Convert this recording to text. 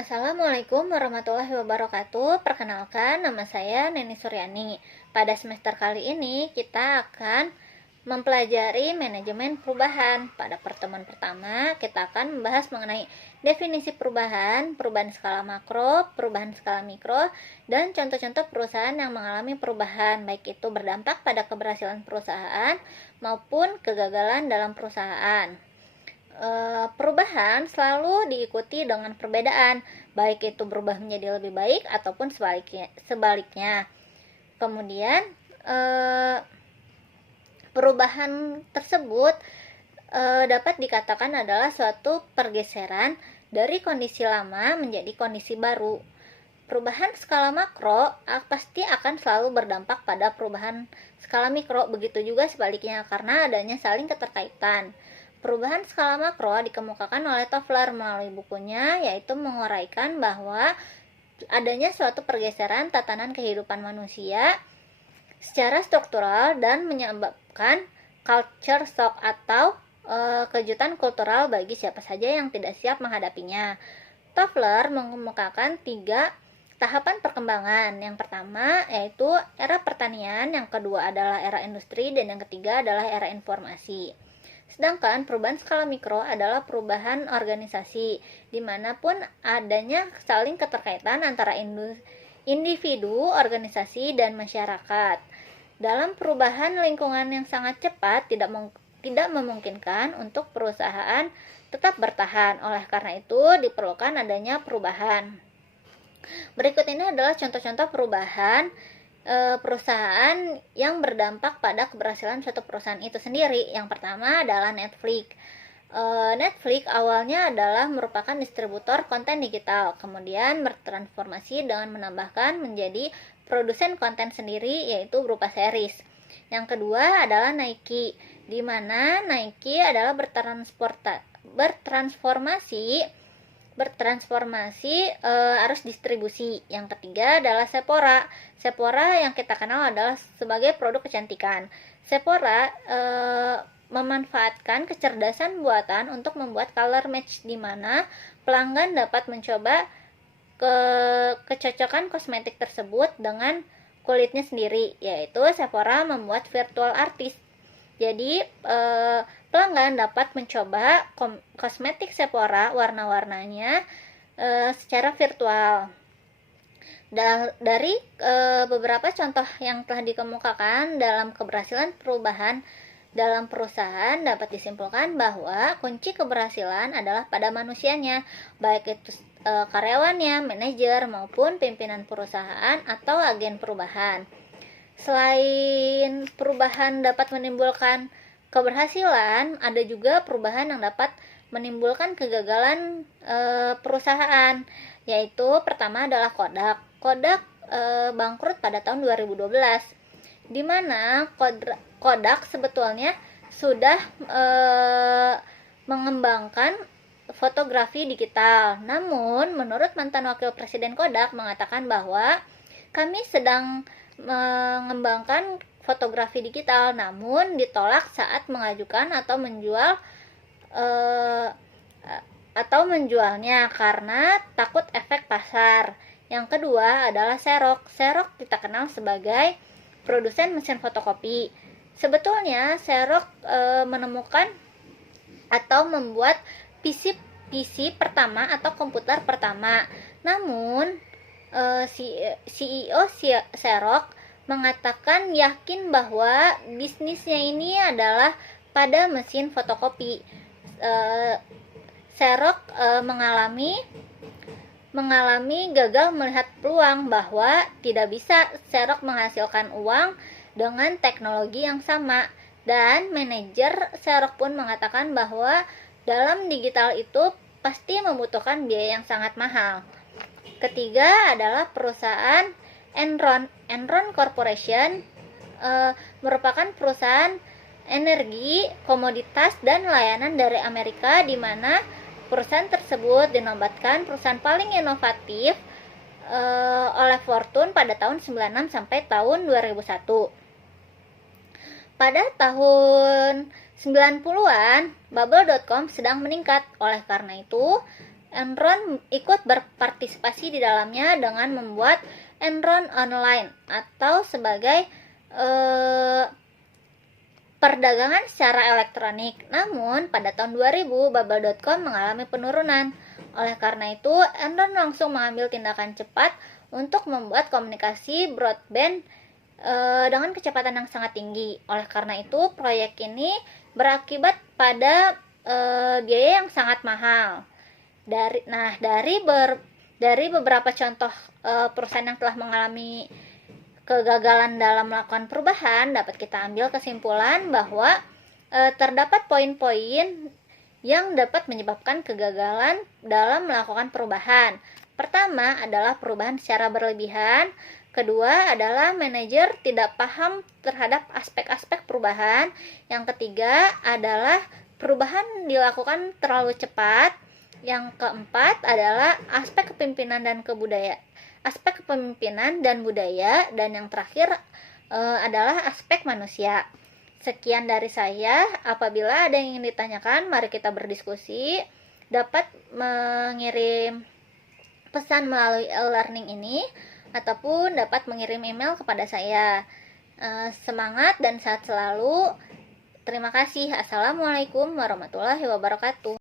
Assalamualaikum warahmatullahi wabarakatuh. Perkenalkan, nama saya Neni Suryani. Pada semester kali ini kita akan mempelajari manajemen perubahan. Pada pertemuan pertama, kita akan membahas mengenai definisi perubahan, perubahan skala makro, perubahan skala mikro, dan contoh-contoh perusahaan yang mengalami perubahan, baik itu berdampak pada keberhasilan perusahaan maupun kegagalan dalam perusahaan. Perubahan selalu diikuti dengan perbedaan, baik itu berubah menjadi lebih baik ataupun sebaliknya. Kemudian perubahan tersebut dapat dikatakan adalah suatu pergeseran dari kondisi lama menjadi kondisi baru. Perubahan skala makro pasti akan selalu berdampak pada perubahan skala mikro, begitu juga sebaliknya karena adanya saling keterkaitan. Perubahan skala makro dikemukakan oleh Toffler melalui bukunya, yaitu menguraikan bahwa adanya suatu pergeseran tatanan kehidupan manusia secara struktural dan menyebabkan culture shock atau kejutan kultural bagi siapa saja yang tidak siap menghadapinya. Toffler mengemukakan 3 tahapan perkembangan. Yang pertama yaitu era pertanian, yang kedua adalah era industri, dan yang ketiga adalah era informasi. Sedangkan perubahan skala mikro adalah perubahan organisasi, dimanapun adanya saling keterkaitan antara individu, organisasi, dan masyarakat. Dalam perubahan lingkungan yang sangat cepat, tidak memungkinkan untuk perusahaan tetap bertahan. Oleh karena itu, diperlukan adanya perubahan. Berikut ini adalah contoh-contoh perubahan perusahaan yang berdampak pada keberhasilan suatu perusahaan itu sendiri. Yang pertama adalah Netflix. Netflix awalnya adalah merupakan distributor konten digital, kemudian bertransformasi dengan menambahkan menjadi produsen konten sendiri, yaitu berupa series. Yang kedua adalah Nike, di mana Nike adalah bertransformasi arus distribusi. Yang ketiga adalah Sephora. Sephora yang kita kenal adalah sebagai produk kecantikan. Sephora memanfaatkan kecerdasan buatan untuk membuat color match, di mana pelanggan dapat mencoba kecocokan kosmetik tersebut dengan kulitnya sendiri, yaitu Sephora membuat virtual artist. Jadi pelanggan dapat mencoba kosmetik Sephora warna-warnanya secara virtual. Dari beberapa contoh yang telah dikemukakan dalam keberhasilan perubahan dalam perusahaan, dapat disimpulkan bahwa kunci keberhasilan adalah pada manusianya, baik itu karyawannya, manajer, maupun pimpinan perusahaan atau agen perubahan. Selain perubahan dapat menimbulkan keberhasilan, ada juga perubahan yang dapat menimbulkan kegagalan perusahaan, yaitu pertama adalah Kodak. Kodak bangkrut pada tahun 2012, di mana Kodak sebetulnya sudah mengembangkan fotografi digital. Namun, menurut mantan wakil presiden Kodak mengatakan bahwa kami sedang mengembangkan fotografi digital, namun ditolak saat mengajukan atau menjualnya karena takut efek pasar. Yang kedua adalah Xerox. Xerox kita kenal sebagai produsen mesin fotokopi. Sebetulnya Xerox menemukan atau membuat PC pertama atau komputer pertama. Namun CEO Xerox mengatakan yakin bahwa bisnisnya ini adalah pada mesin fotokopi. Xerox mengalami gagal melihat peluang bahwa tidak bisa Xerox menghasilkan uang dengan teknologi yang sama, dan manajer Xerox pun mengatakan bahwa dalam digital itu pasti membutuhkan biaya yang sangat mahal. Ketiga adalah perusahaan Enron. Enron Corporation merupakan perusahaan energi, komoditas, dan layanan dari Amerika, di mana perusahaan tersebut dinobatkan perusahaan paling inovatif oleh Fortune pada tahun 96 sampai tahun 2001. Pada tahun 90-an, bubble.com sedang meningkat. Oleh karena itu, Enron ikut berpartisipasi di dalamnya dengan membuat Enron Online atau sebagai perdagangan secara elektronik. Namun, pada tahun 2000, Bubble.com mengalami penurunan. Oleh karena itu, Enron langsung mengambil tindakan cepat untuk membuat komunikasi broadband dengan kecepatan yang sangat tinggi. Oleh karena itu, proyek ini berakibat pada biaya yang sangat mahal. Dari beberapa contoh perusahaan yang telah mengalami kegagalan dalam melakukan perubahan, dapat kita ambil kesimpulan bahwa terdapat poin-poin yang dapat menyebabkan kegagalan dalam melakukan perubahan. Pertama adalah perubahan secara berlebihan. Kedua adalah manajer tidak paham terhadap aspek-aspek perubahan. Yang ketiga adalah perubahan dilakukan terlalu cepat. Yang keempat adalah aspek kepemimpinan dan budaya, dan yang terakhir adalah aspek manusia. Sekian dari saya. Apabila ada yang ingin ditanyakan, mari kita berdiskusi. Dapat mengirim pesan melalui e-learning ini ataupun dapat mengirim email kepada saya. Semangat dan sehat selalu. Terima kasih. Assalamualaikum warahmatullahi wabarakatuh.